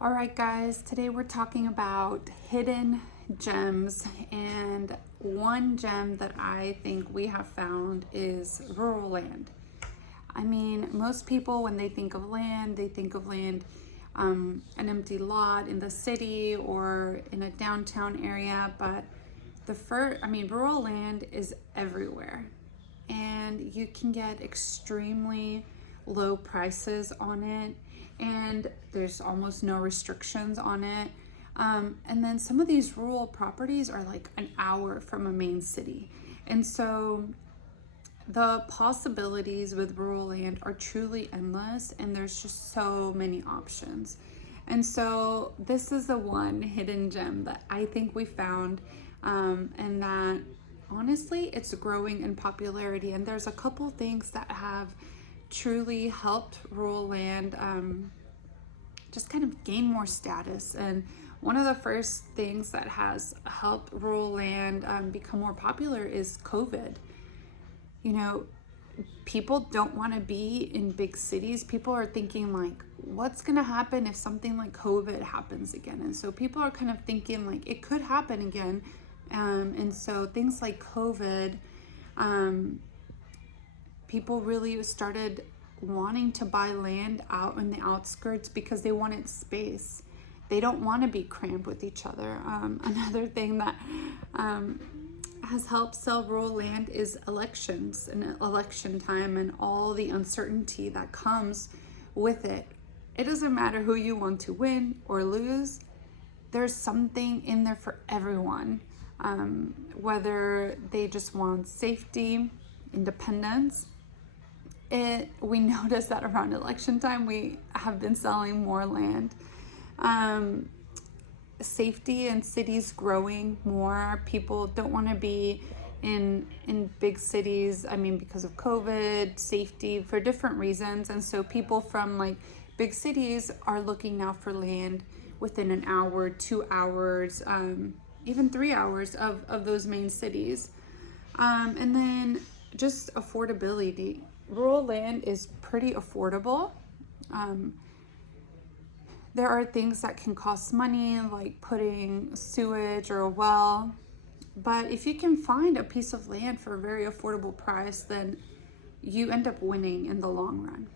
All right, guys, today we're talking about hidden gems, and one gem that I think we have found is rural land. I mean, most people, when they think of land, an empty lot in the city or in a downtown area, but rural land is everywhere, and you can get extremely low prices on it, and there's almost no restrictions on it. And then some of these rural properties are like an hour from a main city. And so the possibilities with rural land are truly endless, and there's just so many options. And so this is the one hidden gem that I think we found, and that honestly it's growing in popularity. And there's a couple things that have truly helped rural land just kind of gain more status. And one of the first things that has helped rural land become more popular is COVID. You know, people don't want to be in big cities. People are thinking like, what's going to happen if something like COVID happens again? And so people are kind of thinking like it could happen again. And so things like COVID, people really started wanting to buy land out in the outskirts because they wanted space. They don't want to be crammed with each other. Another thing that has helped sell rural land is elections and election time and all the uncertainty that comes with it. It doesn't matter who you want to win or lose. There's something in there for everyone, whether they just want safety, independence. We noticed that around election time, we have been selling more land. Safety in cities growing more. People don't want to be in big cities. I mean, because of COVID, safety, for different reasons. And so people from like big cities are looking now for land within an hour, 2 hours, even 3 hours of those main cities. And then just affordability. Rural land is pretty affordable. There are things that can cost money, like putting sewage or a well. But if you can find a piece of land for a very affordable price, then you end up winning in the long run.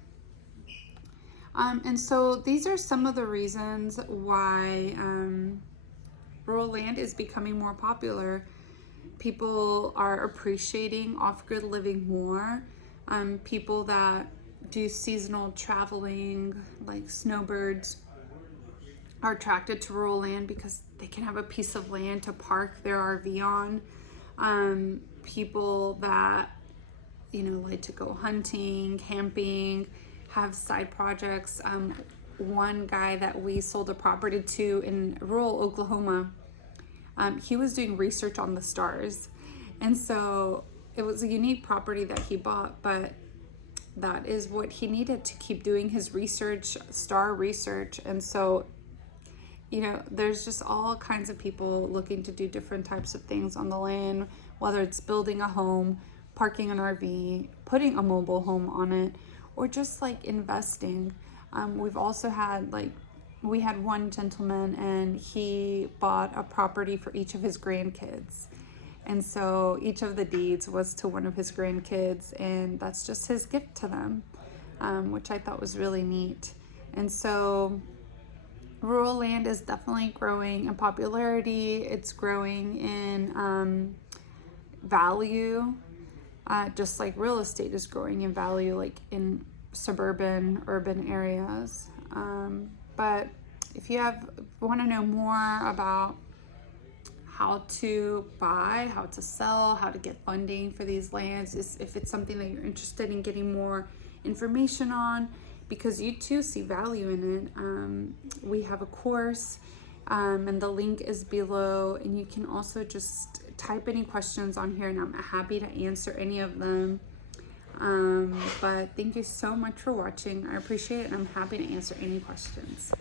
And so these are some of the reasons why rural land is becoming more popular. People are appreciating off-grid living more. People that do seasonal traveling, like snowbirds, are attracted to rural land because they can have a piece of land to park their RV on. People that, like to go hunting, camping, have side projects. One guy that we sold a property to in rural Oklahoma, he was doing research on the stars. And so it was a unique property that he bought, but that is what he needed to keep doing his research, star research. And so, there's just all kinds of people looking to do different types of things on the land, whether it's building a home, parking an RV, putting a mobile home on it, or just like investing. We've also had we had one gentleman, and he bought a property for each of his grandkids. And so each of the deeds was to one of his grandkids, and that's just his gift to them, which I thought was really neat. And so rural land is definitely growing in popularity. It's growing in value, just like real estate is growing in value, like in suburban, urban areas. But if you want to know more about how to buy, how to sell, how to get funding for these lands, if it's something that you're interested in getting more information on, because you too see value in it, we have a course, and the link is below, and you can also just type any questions on here, and I'm happy to answer any of them. But thank you so much for watching. I appreciate it, and I'm happy to answer any questions.